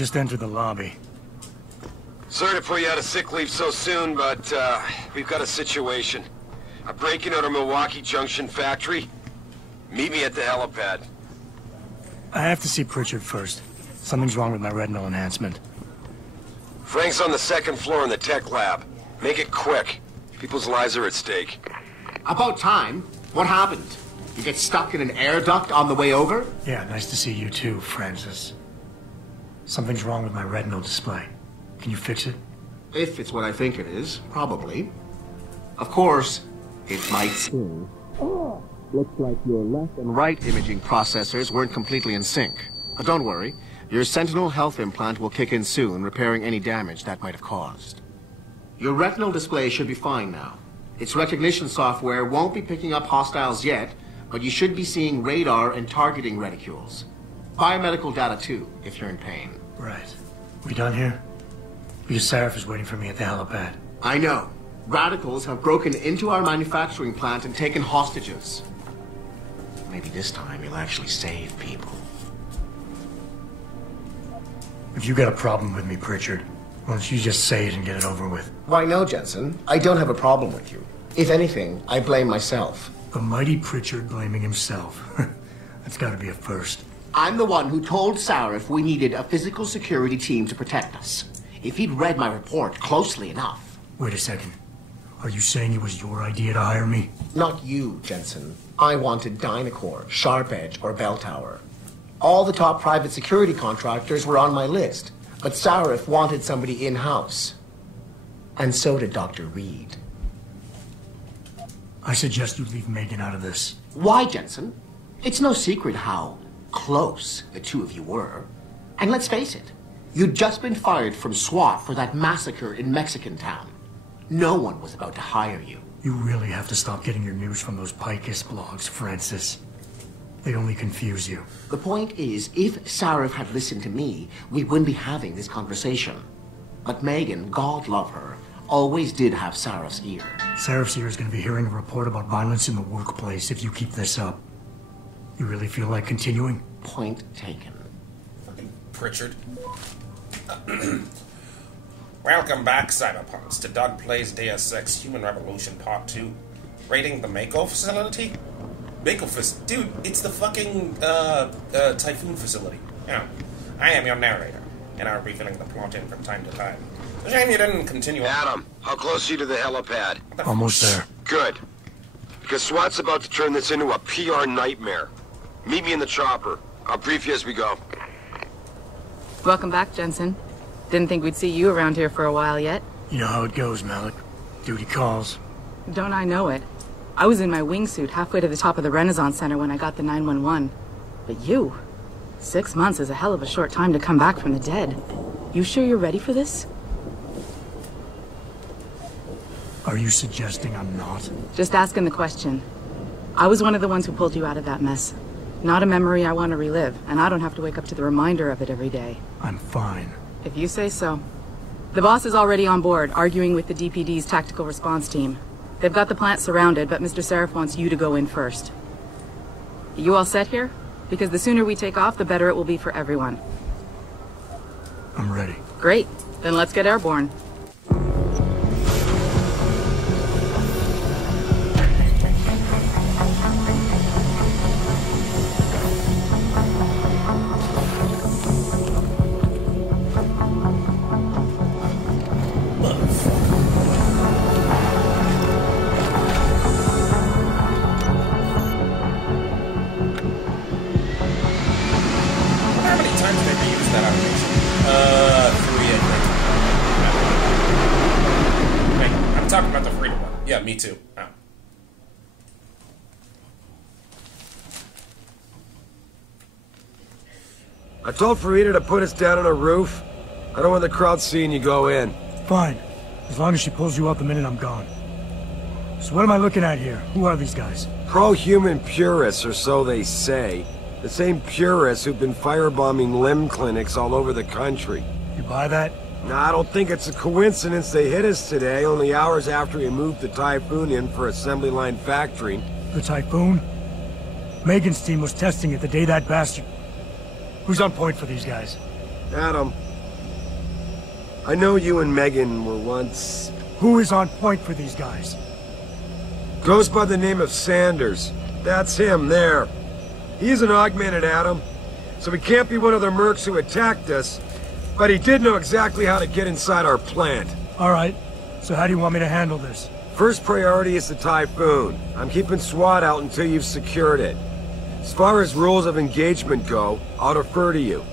just entered the lobby. Sorry to put you out of sick leave so soon, but we've got a situation. I'm breaking out of Milwaukee Junction factory. Meet me at the helipad. I have to see Pritchard first. Something's wrong with my retinal enhancement. Frank's on the second floor in the tech lab. Make it quick. People's lives are at stake. About time. What happened? You get stuck in an air duct on the way over? Yeah, nice to see you too, Francis. Something's wrong with my retinal display. Can you fix it? If it's what I think it is, probably. Of course, it might still. Looks like your left and right imaging processors weren't completely in sync. But don't worry, your Sentinel health implant will kick in soon, repairing any damage that might have caused. Your retinal display should be fine now. Its recognition software won't be picking up hostiles yet, but you should be seeing radar and targeting reticules. Biomedical data too, if you're in pain. Right. We done here? Because Sarif is waiting for me at the helipad. I know. Radicals have broken into our manufacturing plant and taken hostages. Maybe this time you'll actually save people. If you got a problem with me, Pritchard, why don't you just say it and get it over with? Why no, Jensen. I don't have a problem with you. If anything, I blame myself. The mighty Pritchard blaming himself. That's gotta be a first. I'm the one who told Sarif we needed a physical security team to protect us. If he'd read my report closely enough. Wait a second. Are you saying it was your idea to hire me? Not you, Jensen. I wanted Dynacore, Sharp Edge, or Bell Tower. All the top private security contractors were on my list, but Sarif wanted somebody in-house. And so did Dr. Reed. I suggest you leave Megan out of this. Why, Jensen? It's no secret how close the two of you were. And let's face it, you'd just been fired from SWAT for that massacre in Mexican town. No one was about to hire you. You really have to stop getting your news from those Picus blogs, Francis. They only confuse you. The point is, if Sarif had listened to me, we wouldn't be having this conversation. But Megan, God love her, always did have Sarif's ear. Sarif's ear is going to be hearing a report about violence in the workplace if you keep this up. You really feel like continuing? Point taken. Fucking Pritchard. Welcome back, Cyberpunks, to Doug Plays Deus Ex Human Revolution Part 2. Rating the Mako facility? Mako facility? Dude, it's the fucking, Typhoon facility. Yeah. I am your narrator, and I'll be filling the plot in from time to time. It's a shame you didn't continue. Adam, how close are you to the helipad? Almost there. Good. Because SWAT's about to turn this into a PR nightmare. Meet me in the chopper. I'll brief you as we go. Welcome back, Jensen. Didn't think we'd see you around here for a while yet. You know how it goes, Malik. Duty calls. Don't I know it? I was in my wingsuit halfway to the top of the Renaissance Center when I got the 911. But you? 6 months is a hell of a short time to come back from the dead. You sure you're ready for this? Are you suggesting I'm not? Just asking the question. I was one of the ones who pulled you out of that mess. Not a memory I want to relive, and I don't have to wake up to the reminder of it every day. I'm fine. If you say so. The boss is already on board, arguing with the DPD's tactical response team. They've got the plant surrounded, but Mr. Sarif wants you to go in first. You all set here? Because the sooner we take off, the better it will be for everyone. I'm ready. Great. Then let's get airborne. Me too. Oh. I told Farida to put us down on a roof. I don't want the crowd seeing you go in. Fine. As long as she pulls you out the minute I'm gone. So what am I looking at here? Who are these guys? Pro-human purists, or so they say. The same purists who've been firebombing limb clinics all over the country. You buy that? No, I don't think it's a coincidence they hit us today, only hours after we moved the Typhoon in for assembly line factory. The Typhoon? Megan's team was testing it the day that bastard... Who's on point for these guys? Adam, I know you and Megan were once... Who is on point for these guys? Goes by the name of Sanders. That's him, there. He's an augmented Atom, so he can't be one of the mercs who attacked us, but he did know exactly how to get inside our plant. All right. So how do you want me to handle this? First priority is the Typhoon. I'm keeping SWAT out until you've secured it. As far as rules of engagement go, I'll defer to you.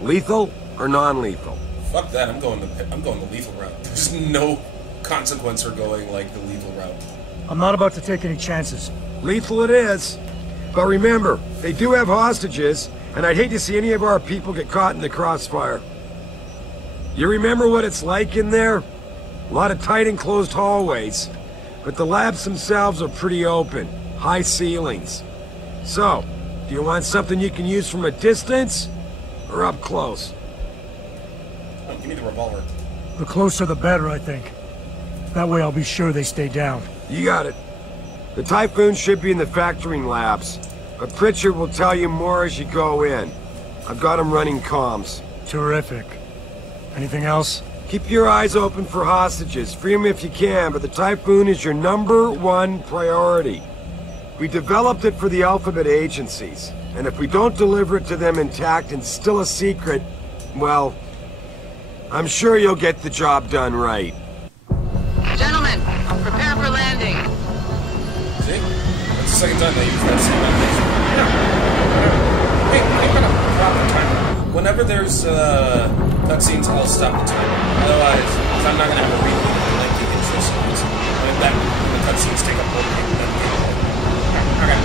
Lethal or non-lethal? Fuck that, I'm going the lethal route. There's no consequence for going, like, the lethal route. I'm not about to take any chances. Lethal it is. But remember, they do have hostages, and I'd hate to see any of our people get caught in the crossfire. You remember what it's like in there? A lot of tight enclosed hallways, but the labs themselves are pretty open, high ceilings. So, do you want something you can use from a distance, or up close? Oh, give me the revolver. The closer the better, I think. That way I'll be sure they stay down. You got it. The Typhoon should be in the factoring labs, but Pritchard will tell you more as you go in. I've got him running comms. Terrific. Anything else? Keep your eyes open for hostages. Free them if you can, but the Typhoon is your #1 priority. We developed it for the Alphabet agencies, and if we don't deliver it to them intact and still a secret, well, I'm sure you'll get the job done right. Gentlemen, prepare for landing. See? That's the second time they use that same animation. Yeah. Hey, I'm gonna drop the timer. Whenever there's, cutscenes, I'll stop the timer. Otherwise, because I'm not gonna have a read of lengthy intro scenes. And that, the cutscenes take up more than the gameplay. Okay.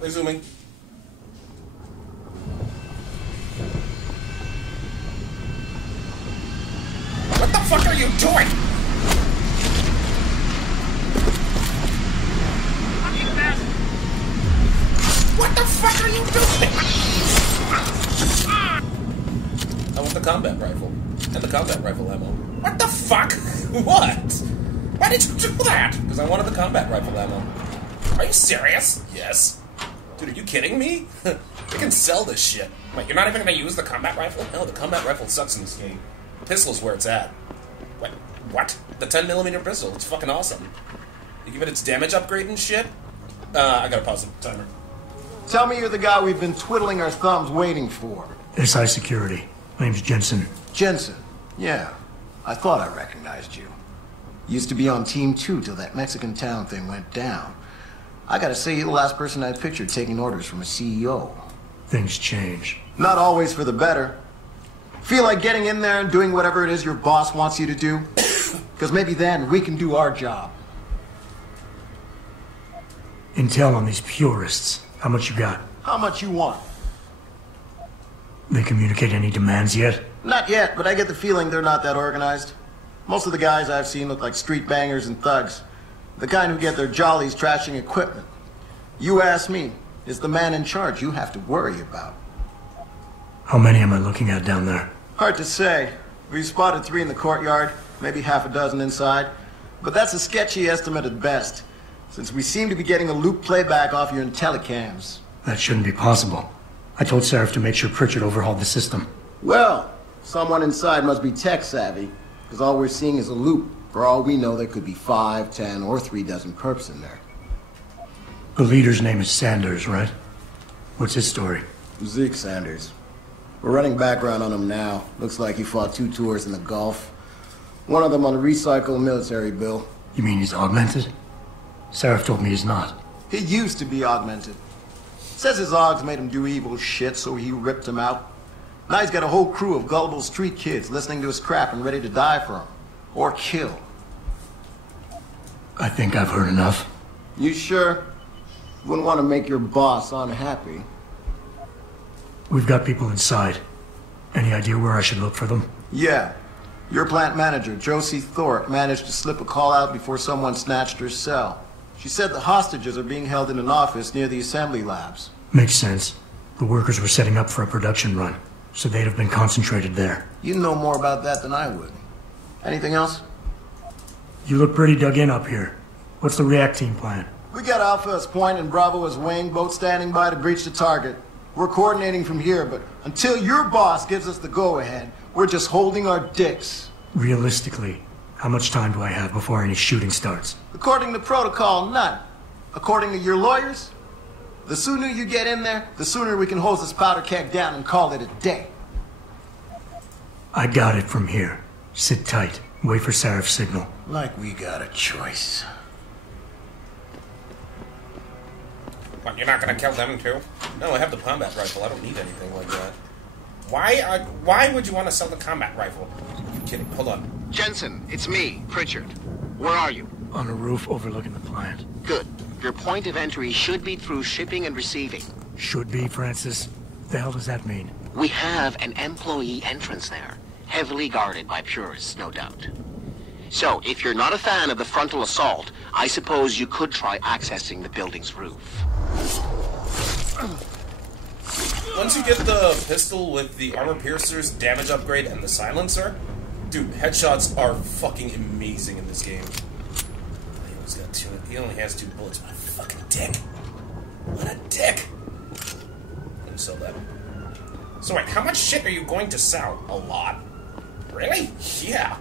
Resuming. What the fuck are you doing? What the fuck are you doing? I want the combat rifle. And the combat rifle ammo. What the fuck? What? Why did you do that? Because I wanted the combat rifle ammo. Are you serious? Yes. Dude, are you kidding me? We can sell this shit. Wait, you're not even gonna use the combat rifle? No, the combat rifle sucks in this game. The pistol's where it's at. Wait, what? The 10mm pistol. It's fucking awesome. You give it its damage upgrade and shit? I gotta pause the timer. Tell me you're the guy we've been twiddling our thumbs waiting for. SI Security. Name's Jensen. Jensen. Yeah. I thought I recognized you. Used to be on Team 2 till that Mexican town thing went down. I gotta say, you're the last person I pictured taking orders from a CEO. Things change. Not always for the better. Feel like getting in there and doing whatever it is your boss wants you to do? Because maybe then we can do our job. Intel on these purists. How much you got? How much you want? They communicate any demands yet? Not yet, but I get the feeling they're not that organized. Most of the guys I've seen look like street bangers and thugs. The kind who get their jollies trashing equipment. You ask me, it's the man in charge you have to worry about. How many am I looking at down there? Hard to say. We've spotted 3 in the courtyard, maybe half a dozen inside. But that's a sketchy estimate at best, since we seem to be getting a loop playback off your telecams. That shouldn't be possible. I told Seraph to make sure Pritchard overhauled the system. Well, someone inside must be tech savvy, because all we're seeing is a loop. For all we know, there could be 5, 10, or 3 dozen perps in there. The leader's name is Sanders, right? What's his story? Zeke Sanders. We're running background on him now. Looks like he fought 2 tours in the Gulf. One of them on a recycled military bill. You mean he's augmented? Seraph told me he's not. He used to be augmented. Says his augs made him do evil shit, so he ripped him out. Now he's got a whole crew of gullible street kids listening to his crap and ready to die for him. Or kill. I think I've heard enough. You sure? Wouldn't want to make your boss unhappy. We've got people inside. Any idea where I should look for them? Yeah. Your plant manager, Josie Thorpe, managed to slip a call out before someone snatched her cell. She said the hostages are being held in an office near the assembly labs. Makes sense. The workers were setting up for a production run. so they'd have been concentrated there. You know more about that than I would. Anything else? You look pretty dug in up here. What's the react team plan? We got Alpha as point and Bravo as wing, both standing by to breach the target. We're coordinating from here, but until your boss gives us the go-ahead, we're just holding our dicks. Realistically, how much time do I have before any shooting starts? According to protocol, none. According to your lawyers, the sooner you get in there, the sooner we can hose this powder keg down and call it a day. I got it from here. Sit tight. Wait for Sarif's signal. Like we got a choice. What, you're not gonna kill them too? No, I have the combat rifle. I don't need anything like that. Why would you want to sell the combat rifle? You kidding? Hold on. Jensen, it's me, Pritchard. Where are you? On a roof overlooking the plant. Good. Your point of entry should be through shipping and receiving. Should be, Francis. The hell does that mean? We have an employee entrance there, heavily guarded by purists, no doubt. So, if you're not a fan of the frontal assault, I suppose you could try accessing the building's roof. Once you get the pistol with the armor piercer's damage upgrade and the silencer, dude, headshots are fucking amazing in this game. He always got two. He only has 2 bullets. What a fucking dick! What a dick! Let me sell that. So wait, how much shit are you going to sell? A lot. Really? Yeah.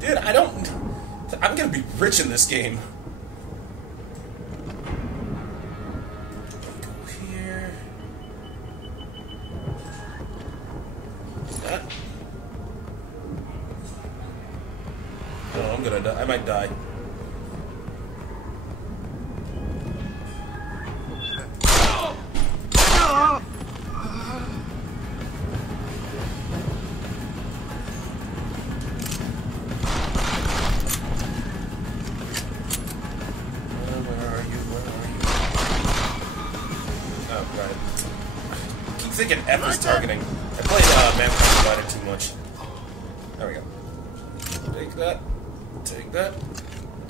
Dude, I'm gonna be rich in this game. Go here. That. Oh, I'm gonna die. I might die. Thinking F is targeting. I played Mankind Divided too much. There we go. Take that. Take that.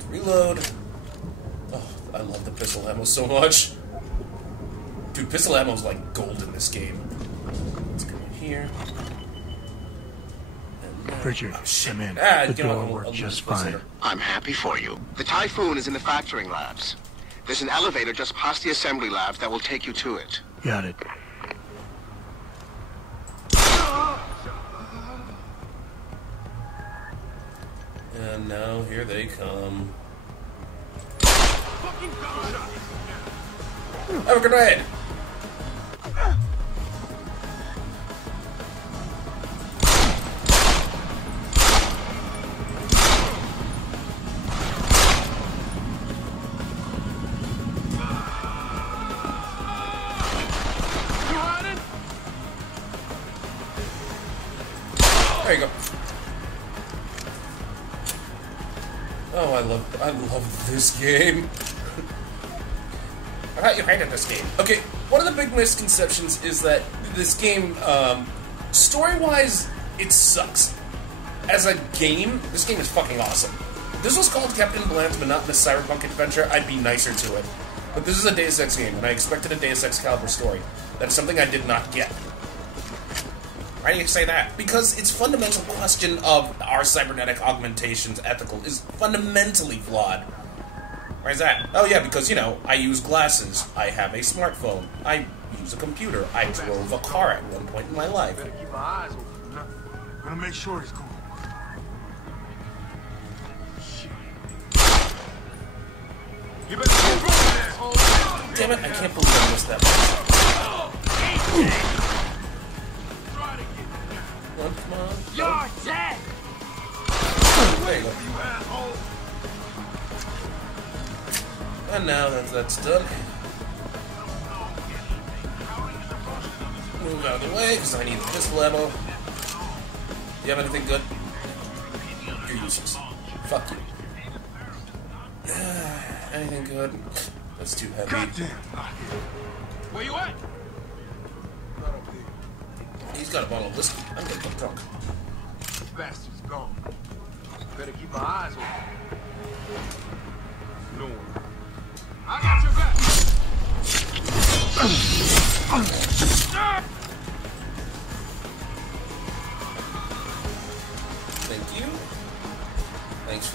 Reload. Oh, I love the pistol ammo so much. Dude, pistol ammo is like gold in this game. Let's go in here. Pritchard, I'm in. The door worked just fine. I'm happy for you. The Typhoon is in the factoring labs. There's an elevator just past the assembly labs that will take you to it. Got it. And now here they come. Have a grenade! There you go. Oh, I love this game. I thought you hated this game. Okay, one of the big misconceptions is that this game, story-wise, it sucks. As a game, this game is fucking awesome. If this was called Captain Bland's Monotonous Cyberpunk Adventure, I'd be nicer to it. But this is a Deus Ex game, and I expected a Deus Ex Caliber story. That's something I did not get. Why do you say that? Because its fundamental question of are cybernetic augmentations ethical is fundamentally flawed. Why is that? Oh yeah, because, you know, I use glasses, I have a smartphone, I use a computer, I drove a car at one point in my life. Better keep my eyes open, huh? Gonna make sure he's cool. You better keep rolling there. Damn it, I can't believe I missed that. Come on. You're dead! There you go. You asshole! And now that that's done, move out of the way, because I need the pistol ammo. You have anything good? You're useless. Fuck you. Anything good? That's too heavy. Goddamn! Where you at? He's got a bottle of whiskey. I'm gonna get drunk. This bastard's gone. Better keep my eyes open. No one. I got your back!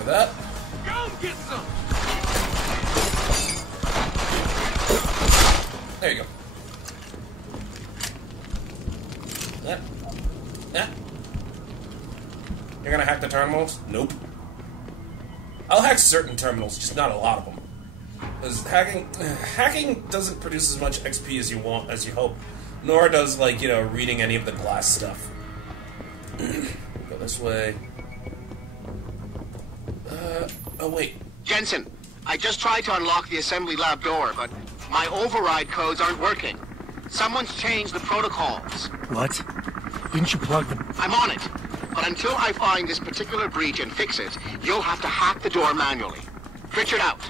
that. Go get some! There you go. Yeah. You're gonna hack the terminals? Nope. I'll hack certain terminals, just not a lot of them. Because hacking doesn't produce as much XP as you want, as you hope. Nor does, like, you know, reading any of the glass stuff. Go this way. Oh wait. Jensen, I just tried to unlock the assembly lab door, but my override codes aren't working. Someone's changed the protocols. What? Didn't you plug the... I'm on it. But until I find this particular breach and fix it, you'll have to hack the door manually. Pritchard out.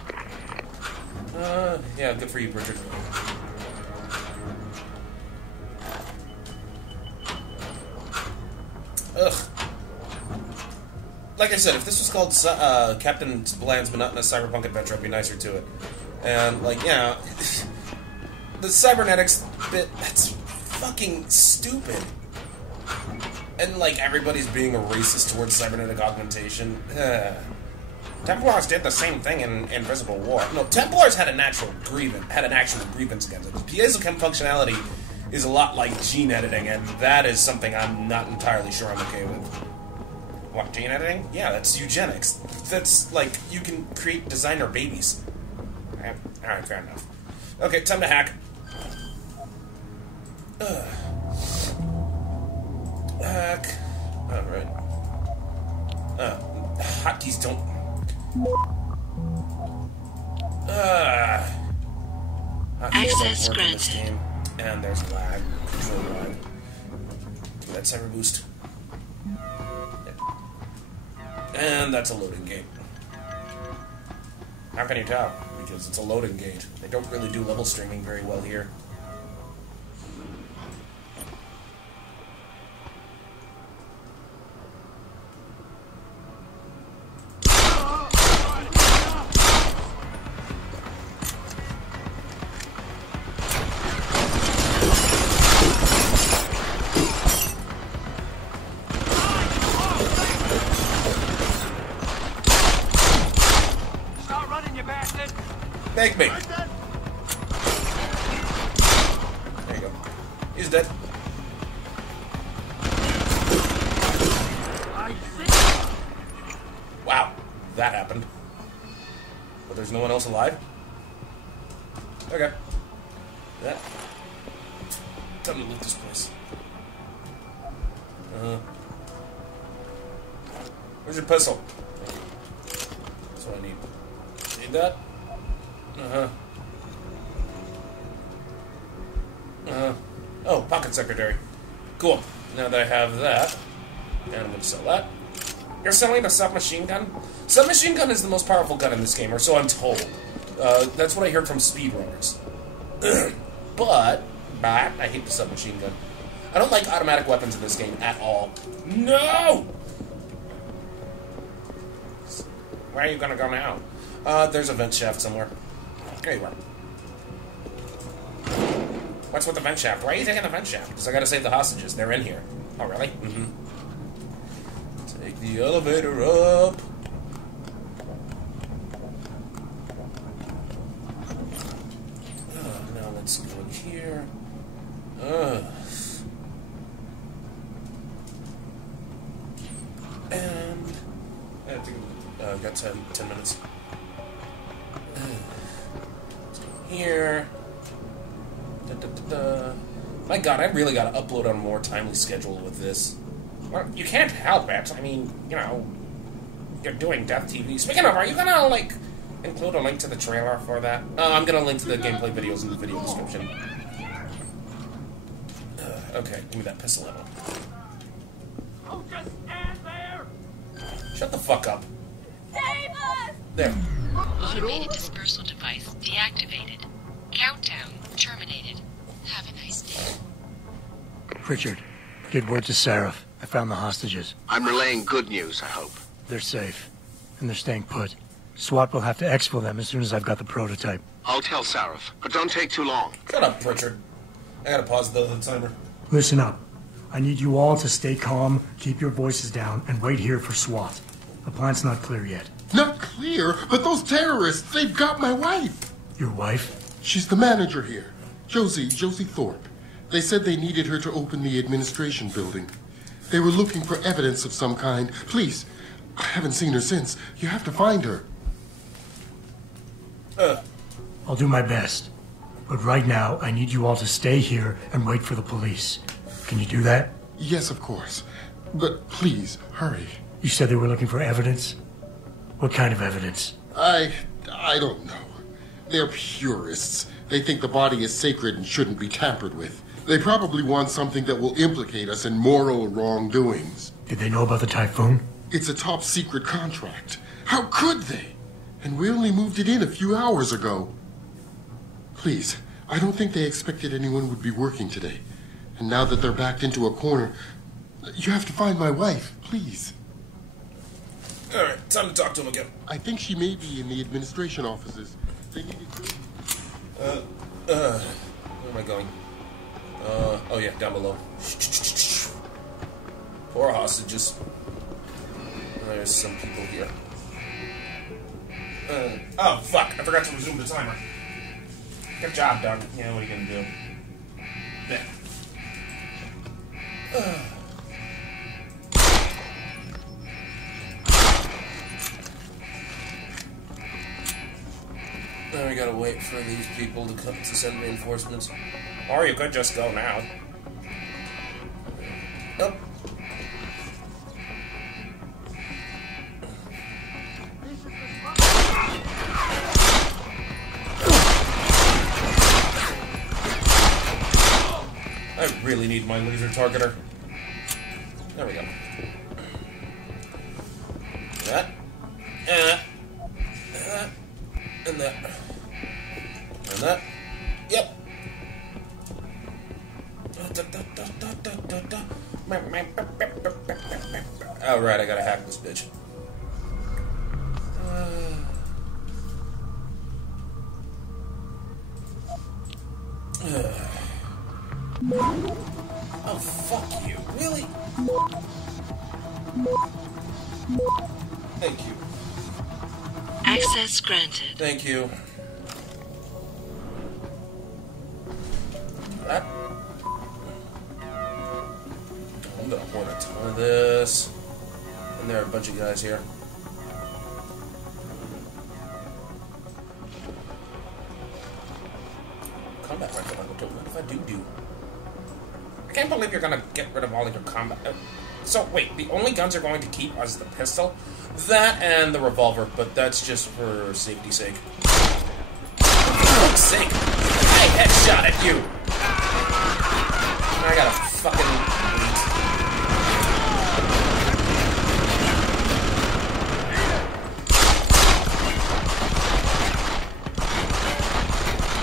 Yeah, good for you, Pritchard. Ugh. Like I said, if this was called Captain Bland's Monotonous Cyberpunk Adventure, I'd be nicer to it. And, like, yeah, the cybernetics bit, that's fucking stupid. And, like, everybody's being a racist towards cybernetic augmentation. Templars did the same thing in Invisible War. No, Templars had an actual grievance against it. Piezochem functionality is a lot like gene editing, and that is something I'm not entirely sure I'm okay with. What, gene editing? Yeah, that's eugenics. That's, like, you can create designer babies. Alright, fair enough. Okay, time to hack. Hack. Alright. Hotkeys don't... Access granted. And there's lag. Control lag. Give that cyber boost. And that's a loading gate. How can you tell? Because it's a loading gate. They don't really do level streaming very well here. Thank me. There you go. He's dead. Wow, that happened. But there's no one else alive? Okay. Yeah. Time to loot this place. Where's your pistol? That's what I need. Need that? Oh, pocket secretary. Cool. Now that I have that, and I'm going to sell that. You're selling the submachine gun? Submachine gun is the most powerful gun in this game, or so I'm told. That's what I heard from speedrunners. But I hate the submachine gun. I don't like automatic weapons in this game at all. No! Where are you going to go now? There's a vent shaft somewhere. There you are. What's with the vent shaft? Why are you taking the vent shaft? Because I gotta save the hostages. They're in here. Oh, really? Mm-hmm. Take the elevator up. Now let's go in here. And... I think I've got 10 minutes. Here. My god, I really gotta upload on a more timely schedule with this. Well, you can't help it. I mean, you know, you're doing Death TV. Speaking of, are you gonna, like, include a link to the trailer for that? I'm gonna link to the gameplay videos in the video description. Okay, give me that pistol ammo. Oh, just stand there! Shut the fuck up. Save us! There. Automated dispersal device deactivated. Countdown terminated. Have a nice day. Pritchard, get word to Seraph. I found the hostages. I'm relaying good news, I hope. They're safe, and they're staying put. SWAT will have to exfil them as soon as I've got the prototype. I'll tell Sarif, but don't take too long. Shut up, Pritchard. I gotta pause the timer. Listen up. I need you all to stay calm, keep your voices down, and wait here for SWAT. The plant's not clear yet. clear, but those terrorists, they've got my wife. Your wife? She's the manager here. Josie Thorpe. They said they needed her to open the administration building. They were looking for evidence of some kind. Please, I haven't seen her since. You have to find her. I'll do my best. But right now, I need you all to stay here and wait for the police. Can you do that? Yes, of course. But please, hurry. You said they were looking for evidence? What kind of evidence? I don't know. They're purists. They think the body is sacred and shouldn't be tampered with. They probably want something that will implicate us in moral wrongdoings. Did they know about the typhoon? It's a top secret contract. How could they? And we only moved it in a few hours ago. Please, I don't think they expected anyone would be working today. And now that they're backed into a corner, you have to find my wife, please. Alright, time to talk to him again. I think she may be in the administration offices. They needed... where am I going? Oh yeah, down below. Poor hostages. There's some people here. Oh, fuck, I forgot to resume the timer. Good job, Doug. Yeah, what are you gonna do? There. Now we gotta wait for these people to come to send reinforcements. Or you could just go now. Nope. I really need my laser targeter. There we go. That. And that. And that. Yep. Alright, I gotta hack this bitch. Oh, fuck you. Really? Thank you. Access granted. Thank you. That. I'm gonna hoard a ton of this. And there are a bunch of guys here. Combat rifle. What if I do? I can't believe you're gonna get rid of all of your combat. So wait, the only guns you're going to keep is the pistol, that and the revolver, but that's just for safety's sake. For fuck's sake! I headshot at you! I gotta fucking bleed.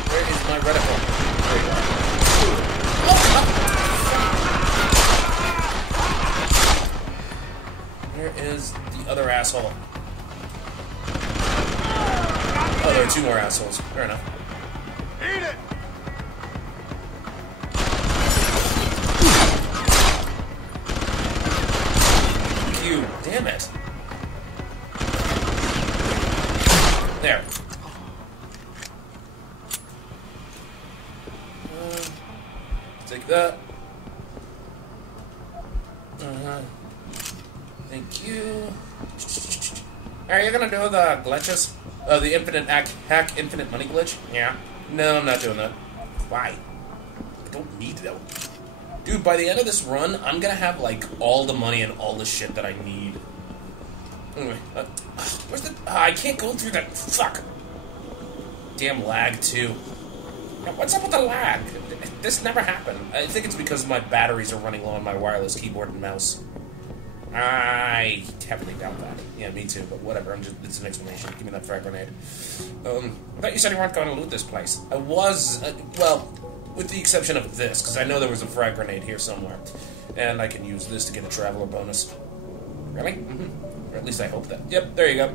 Where is my reticle? There you are. Where is the other asshole? Oh, there are two more assholes. Fair enough. Eat it! You, damn it. There. Take that. Thank you. Are you gonna do the glitches? Oh, the infinite hack infinite money glitch? Yeah. No, I'm not doing that. Why? I don't need that. Dude, by the end of this run, I'm gonna have, like, all the money and all the shit that I need. Anyway, where's the... I can't go through that... Fuck! Damn lag, too. Now, what's up with the lag? This never happened. I think it's because my batteries are running low on my wireless keyboard and mouse. I heavily doubt that. Yeah, me too, but whatever. It's an explanation. Give me that frag grenade. I thought you said you weren't going to loot this place. I was... well... with the exception of this, because I know there was a frag grenade here somewhere. And I can use this to get a traveler bonus. Really? Mm-hmm. Or at least I hope that. Yep, there you go.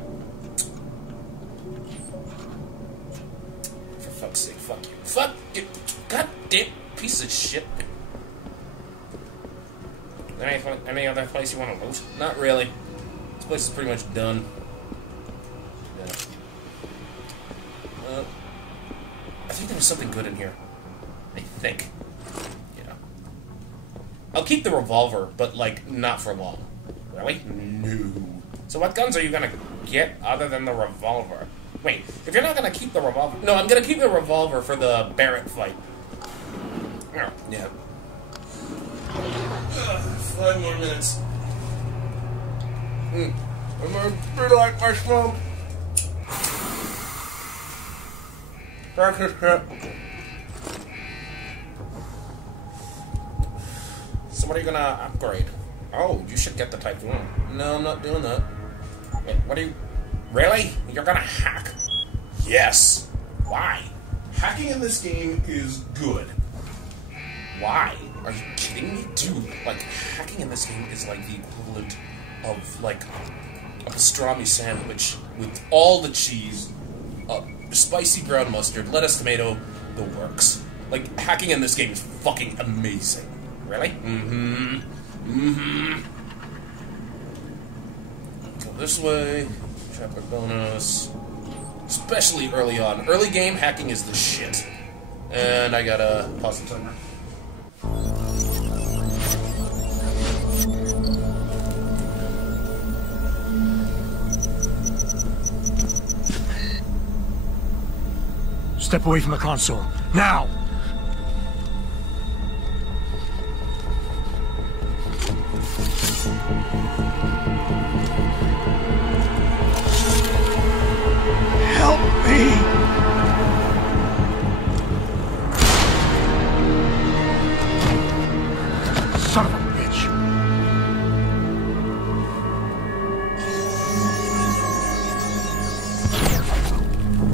For fuck's sake, fuck you. Fuck you! Goddamn piece of shit. Any other place you want to loot? Not really. This place is pretty much done. I think there's something good in here. I think. You know. I'll keep the revolver, but, like, not for long. Really? No. So what guns are you gonna get other than the revolver? Wait, if you're not gonna keep the revolver... No, I'm gonna keep the revolver for the Barrett fight. Oh, yeah. 5 more minutes. I'm gonna be like my smoke. Practice it. So what are you gonna upgrade? Oh, you should get the Typhoon. No, I'm not doing that. Wait, what are you... Really? You're gonna hack? Yes. Why? Hacking in this game is good. Why? Are you kidding me? Dude, like, hacking in this game is like the equivalent of, like, a pastrami sandwich with all the cheese, spicy brown mustard, lettuce, tomato, the works. Like, hacking in this game is fucking amazing. Really? Mm-hmm. Mm-hmm. Go this way. Chapter bonus. Especially early on. Early game hacking is the shit. And I gotta pause the timer. Step away from the console. Now! Help me! Son of a bitch!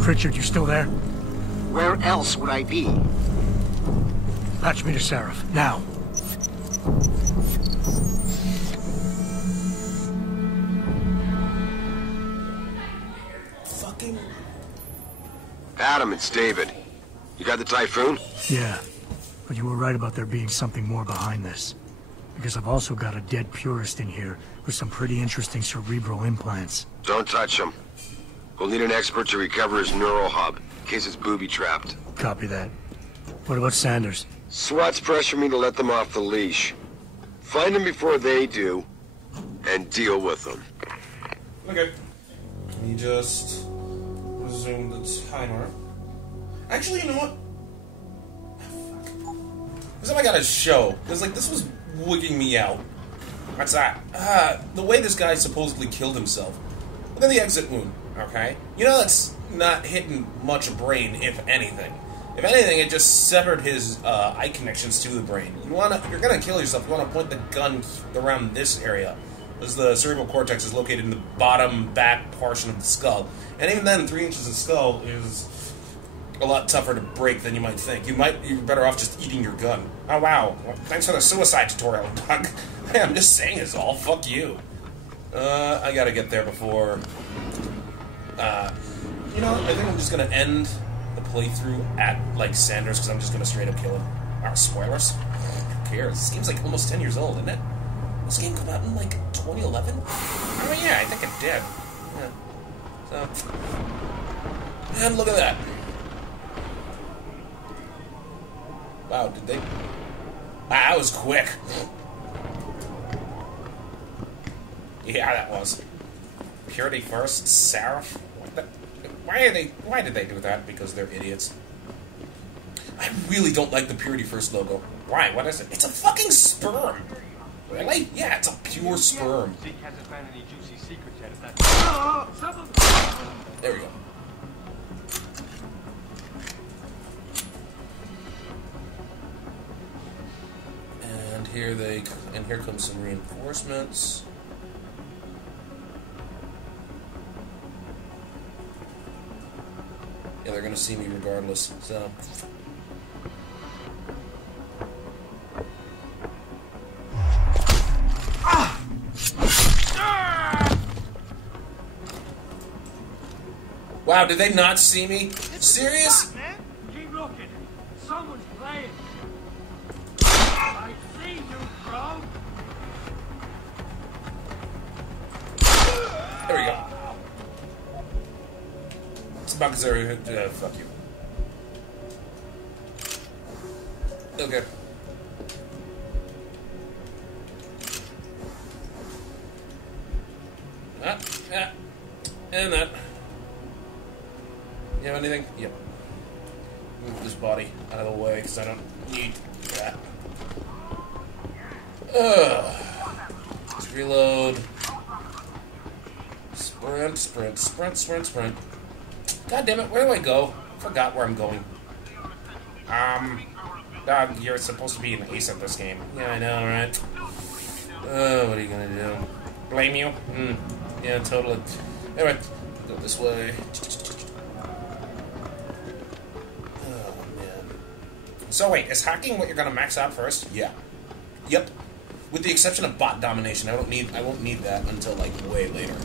Pritchard, you still there? Where else would I be? Patch me to Seraph, now. Fucking... Adam, it's David. You got the Typhoon? Yeah, but you were right about there being something more behind this. Because I've also got a dead purist in here with some pretty interesting cerebral implants. Don't touch him. We'll need an expert to recover his neural hub, in case it's booby-trapped. Copy that. What about Sanders? SWAT's pressured me to let them off the leash. Find them before they do, and deal with them. Okay. Let me just resume the timer. Actually, you know what? Fuck. This time I got a show. Because, like, this was wigging me out. What's that? The way this guy supposedly killed himself. Look at the exit wound, okay? You know that's not hitting much brain, if anything. If anything, it just severed his eye connections to the brain. If you're gonna kill yourself, you wanna point the gun around this area. Because the cerebral cortex is located in the bottom back portion of the skull. And even then, 3 inches of skull is a lot tougher to break than you might think. You're better off just eating your gun. Oh wow, well, thanks for the suicide tutorial, Doug. Hey, I'm just saying it's all, fuck you. I gotta get there before... you know, I think I'm just gonna end the playthrough at, like, Sanders, because I'm just gonna straight up kill him. Oh, spoilers? Who cares? This game's, like, almost 10 years old, isn't it? This game came out in, like, 2011? Oh, yeah, I think it did. Yeah. So... And look at that. Wow, did they... Ah, that was quick. Yeah, that was. Purity first, Seraph? What the... Why did they do that? Because they're idiots. I really don't like the Purity First logo. Why? What is it? It's a fucking sperm! Really? Yeah, it's a pure sperm. There we go. And here comes some reinforcements. Yeah, they're gonna see me regardless, so... Wow, did they not see me? Serious? Keep looking. Someone's playing. I see you, bro. There we go. It's about fuck you. Okay. Yeah. And that. You have anything? Yep. Move this body out of the way, because I don't need that. Let's reload. Sprint. God damn it, where do I go? Forgot where I'm going. You're supposed to be an ace at this game. Yeah, I know, right? What are you gonna do? Blame you? Yeah, totally. Anyway, go this way. Oh, man. So wait, is hacking what you're gonna max out first? Yeah. Yep. With the exception of bot domination, I won't need that until, like, way later.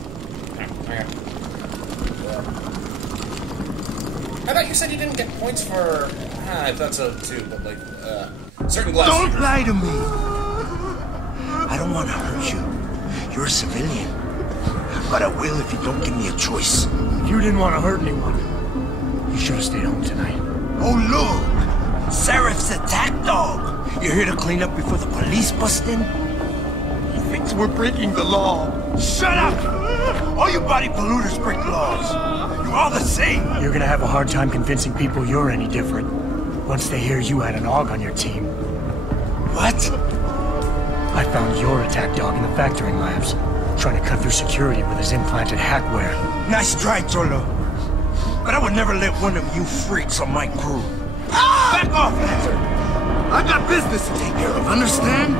Okay. I thought you said you didn't get points for... I thought so, too, but, like, certain glasses... Don't lie to me! I don't want to hurt you. You're a civilian. But I will if you don't give me a choice. If you didn't want to hurt anyone, you should have stayed home tonight. Oh, look! Serif's attack dog! You're here to clean up before the police bust in? He thinks we're breaking the law. Shut up! All you body polluters break laws. You're all the same. You're gonna have a hard time convincing people you're any different once they hear you had an AUG on your team. What? I found your attack dog in the factoring labs, trying to cut through security with his implanted hackware. Nice try, Cholo. But I would never let one of you freaks on my crew. Back off, Hazard! I got business to take care of, understand?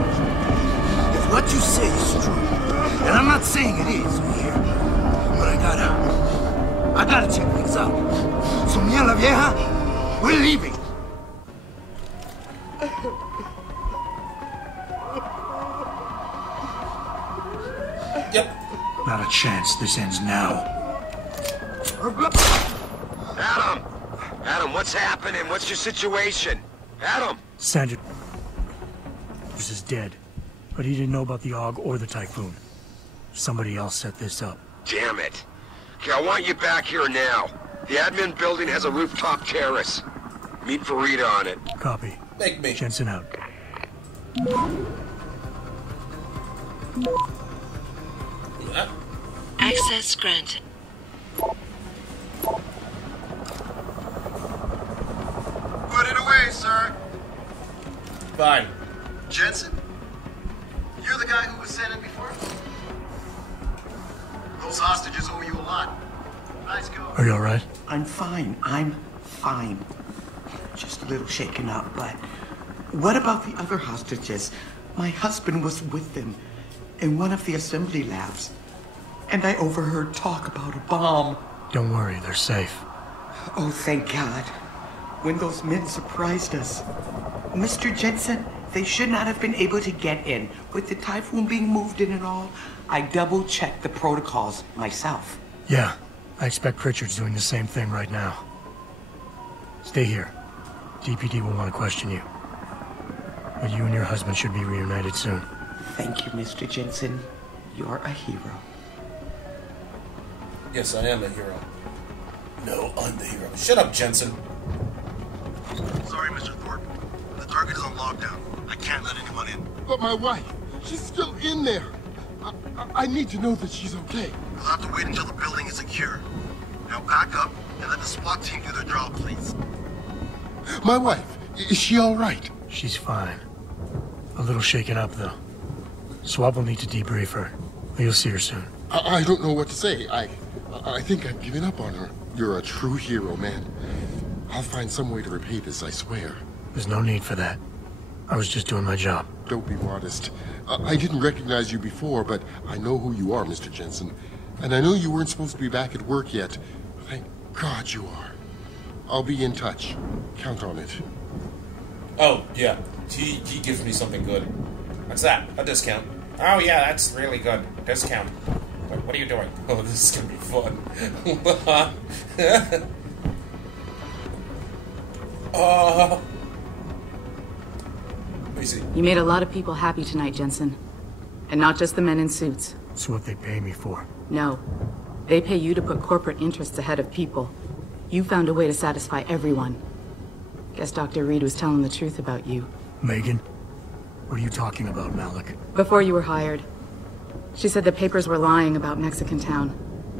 If what you say is true, and I'm not saying it is here, but I gotta check things out. So me and la vieja, we're leaving. Yep. Not a chance this ends now. Adam, what's happening? What's your situation? Adam! Sandra is dead, but he didn't know about the AUG or the Typhoon. Somebody else set this up. Damn it. Okay, I want you back here now. The admin building has a rooftop terrace. Meet Farida on it. Copy. Make me. Jensen out. Access granted. Put it away, sir. Fine. Jensen? You're the guy who was sent in before? Those hostages owe you a lot. Nice go. Are you alright? I'm fine. I'm fine. Just a little shaken up, but... What about the other hostages? My husband was with them in one of the assembly labs, and I overheard talk about a bomb. Don't worry, they're safe. Oh, thank God. When those men surprised us. Mr. Jensen, they should not have been able to get in. With the Typhoon being moved in and all, I double-checked the protocols myself. Yeah, I expect Pritchard's doing the same thing right now. Stay here. DPD will want to question you. But you and your husband should be reunited soon. Thank you, Mr. Jensen. You're a hero. Yes, I am a hero. No, I'm the hero. Shut up, Jensen. Sorry, Mr. Thorpe. The target is on lockdown. I can't let anyone in. But my wife, she's still in there. I need to know that she's okay. We'll have to wait until the building is secure. Now back up and let the SWAT team do their job, please. My wife, is she all right? She's fine. A little shaken up, though. Swab will need to debrief her. But you'll see her soon. I don't know what to say. I think I've given up on her. You're a true hero, man. I'll find some way to repay this, I swear. There's no need for that. I was just doing my job. Don't be modest. I didn't recognize you before, but I know who you are, Mr. Jensen. And I know you weren't supposed to be back at work yet. Thank God you are. I'll be in touch. Count on it. Oh, yeah. He gives me something good. What's that? A discount. Oh, yeah, that's really good. Discount. What are you doing? Oh, this is gonna be fun. Let me see. You made a lot of people happy tonight, Jensen. And not just the men in suits. It's what they pay me for. No. They pay you to put corporate interests ahead of people. You found a way to satisfy everyone. Guess Dr. Reed was telling the truth about you. Megan? What are you talking about, Malik? Before you were hired, she said the papers were lying about Mexican Town.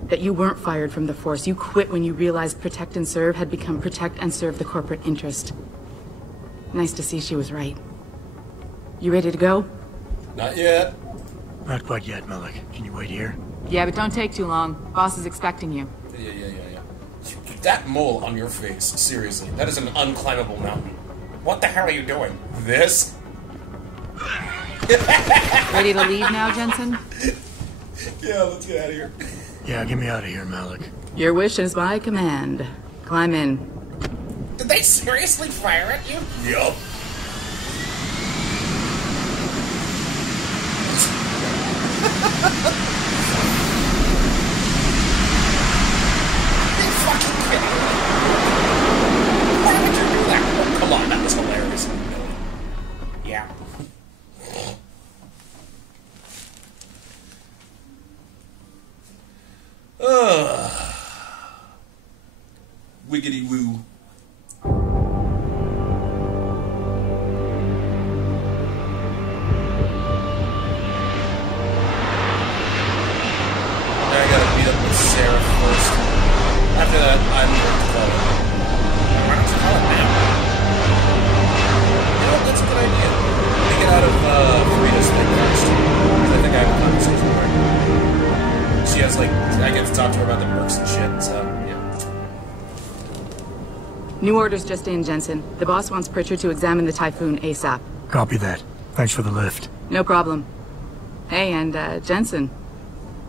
That you weren't fired from the force. You quit when you realized Protect and Serve had become Protect and Serve the corporate interest. Nice to see she was right. You ready to go? Not yet. Not quite yet, Malik. Can you wait here? Yeah, but don't take too long. Boss is expecting you. Yeah. That mole on your face, seriously, that is an unclimbable mountain. What the hell are you doing? This? Ready to leave now, Jensen? Yeah, let's get out of here. Yeah, get me out of here, Malik. Your wish is my command. Climb in. Did they seriously fire at you? Yup. You fucking kidding me? Why would you do that? Oh, come on, that was hilarious. Yeah. Wiggity woo. I gotta meet up with Sarah first. After that, I'm going to call it. Why don't you call it now? You know, that's a good idea. Let me get out of Frida's thing first. Because I think I have a conversation with her. She has, like, I get to talk to her about the mercs and shit, so, yeah. New orders just in, Jensen. The boss wants Pritchard to examine the Typhoon ASAP. Copy that. Thanks for the lift. No problem. Hey, and, Jensen,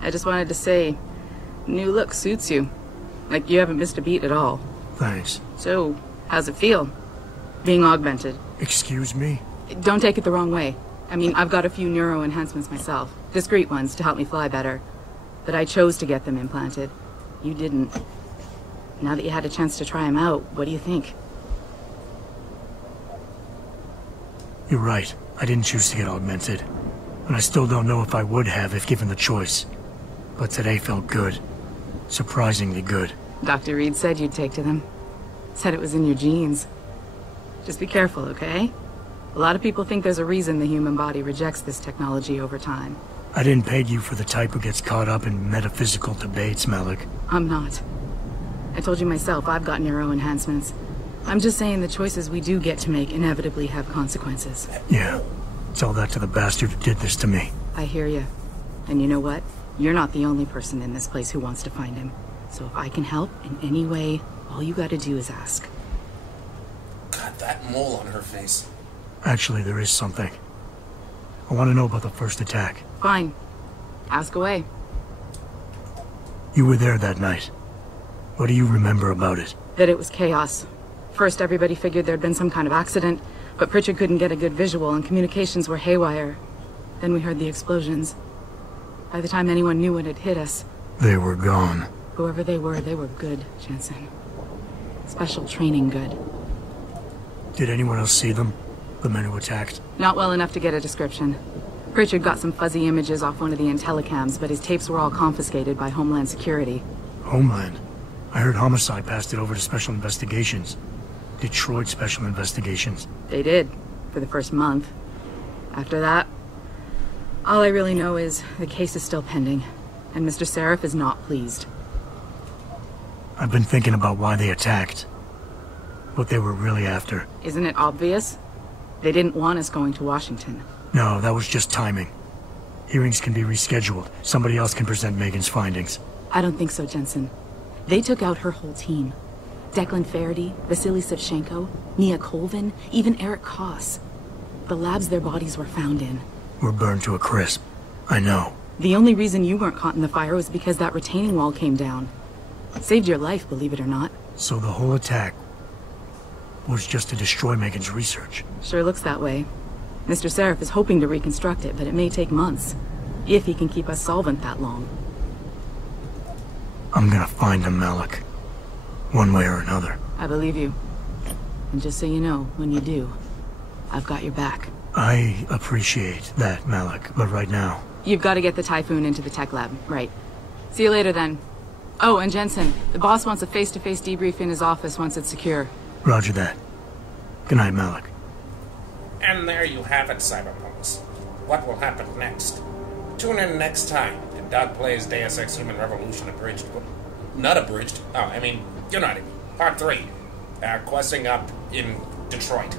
I just wanted to say, new look suits you. Like, you haven't missed a beat at all. Thanks. So, how's it feel? Being augmented? Excuse me? Don't take it the wrong way. I mean, I've got a few neuro enhancements myself. Discreet ones to help me fly better. But I chose to get them implanted. You didn't. Now that you had a chance to try them out, what do you think? You're right. I didn't choose to get augmented. And I still don't know if I would have if given the choice. But today felt good. Surprisingly good. Dr. Reed said you'd take to them. Said it was in your genes. Just be careful, okay? A lot of people think there's a reason the human body rejects this technology over time. I didn't peg you for the type who gets caught up in metaphysical debates, Malik. I'm not. I told you myself, I've got neuro enhancements. I'm just saying the choices we do get to make inevitably have consequences. Yeah. Tell that to the bastard who did this to me. I hear you. And you know what? You're not the only person in this place who wants to find him. So if I can help in any way, all you gotta do is ask. God, that mole on her face. Actually, there is something. I want to know about the first attack. Fine. Ask away. You were there that night. What do you remember about it? That it was chaos. First, everybody figured there'd been some kind of accident, but Pritchard couldn't get a good visual and communications were haywire. Then we heard the explosions. By the time anyone knew what had hit us... They were gone. Whoever they were good, Jensen. Special training good. Did anyone else see them? The men who attacked? Not well enough to get a description. Pritchard got some fuzzy images off one of the Intellicams, but his tapes were all confiscated by Homeland Security. Homeland? I heard Homicide passed it over to Special Investigations. Detroit Special Investigations. They did, for the first month. After that, all I really know is the case is still pending, and Mr. Seraph is not pleased. I've been thinking about why they attacked. What they were really after. Isn't it obvious? They didn't want us going to Washington. No, that was just timing. Hearings can be rescheduled. Somebody else can present Megan's findings. I don't think so, Jensen. They took out her whole team. Declan Faraday, Vasily Savchenko, Nia Colvin, even Eric Koss. The labs their bodies were found in. Were burned to a crisp. I know. The only reason you weren't caught in the fire was because that retaining wall came down. Saved your life, believe it or not. So the whole attack was just to destroy Megan's research. Sure looks that way. Mr. Seraph is hoping to reconstruct it, but it may take months. If he can keep us solvent that long. I'm gonna find him, Malik. One way or another. I believe you. And just so you know, when you do, I've got your back. I appreciate that, Malik, but right now... You've got to get the Typhoon into the tech lab, right. See you later then. Oh, and Jensen, the boss wants a face-to-face debrief in his office once it's secure. Roger that. Good night, Malik. And there you have it, Cyberpunks. What will happen next? Tune in next time to Doug Plays Deus Ex Human Revolution Abridged. Not abridged. Oh, I mean, you know what I mean. Part 3. Questing up in Detroit.